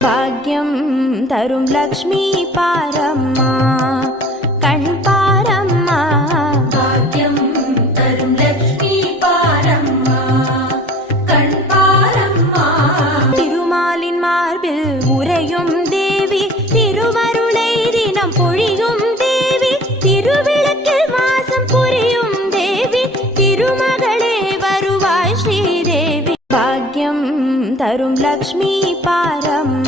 பாக்யம் தரும் லக்ஷ்மி பாரம்மா, கண் பாரம்மா. பாக்யம் தரும் லக்ஷ்மி பாரம்மா, கண் பாரம்மா. திருமாலின் மார்பில் உறையும் தேவி, திருவருளை தினம் பொழியும் தேவி, திருவிளக்கில் வாசம் புரியும் தேவி, திருமகளே வருவாய் ஸ்ரீதேவி. பாக்யம் தரும் லக்ஷ்மி பாரம்மா.